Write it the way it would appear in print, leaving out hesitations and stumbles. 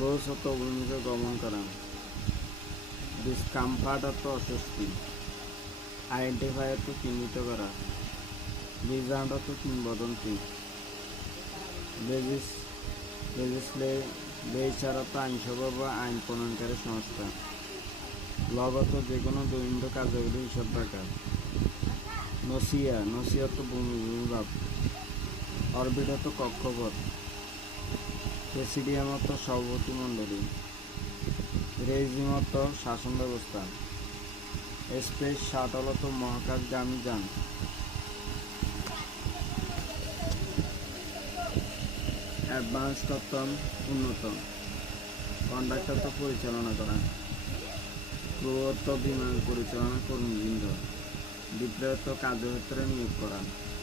ভবিষ্যৎ অভিমুখে গমন করা, ডিসকামফার্ট অর্থ অস্বস্তি, আইডেন্টিফাই অর্থ চিহ্নিত করা, লিজেন্ড অর্থ কিংবদন্তি, লেজিসলেচার অর্থ আইনসভা বা আইন প্রণয়নকারী সংস্থা, লগ অর্থ যে কোনো দৈনন্দিন কার্যাবলী হিসাব রাখা, নসিয়া অর্থ ভূমিভাগ, অরবিট অর্থ কক্ষপথ, প্রেসিডিয়াম অর্থ সভাপতি মণ্ডলী, রেজিম অর্থ শাসন ব্যবস্থা, স্পেস শাটল অর্থ মহাকাশগামী যান, অ্যাডভান্সড অর্থ উন্নত, কন্ডাক্ট অর্থ পরিচালনা করা, ক্রু অর্থ বিমান পরিচালনা কর্মীবৃন্দ, ডিপ্লয় অর্থ কার্যক্ষেত্রে নিয়োগ করা।